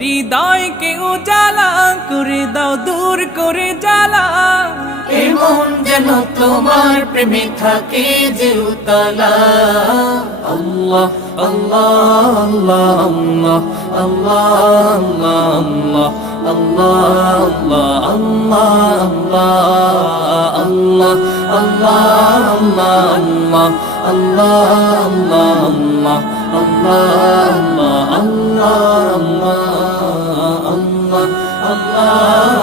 হৃদয়কে উজালা করে দাও, দূর করে জ্বালা। এমন যেন তোমার প্রেমে থাকে যে উতলা। আল্লাহ আল্লাহ আল্লাহ আল্লাহ আল্লাহ আল্লাহ আল্লাহ আল্লাহ আল্লাহ আল্লাহ আল্লাহ আল্লাহ আল্লাহ আল্লাহ আল্লাহ আল্লাহ আল্লাহ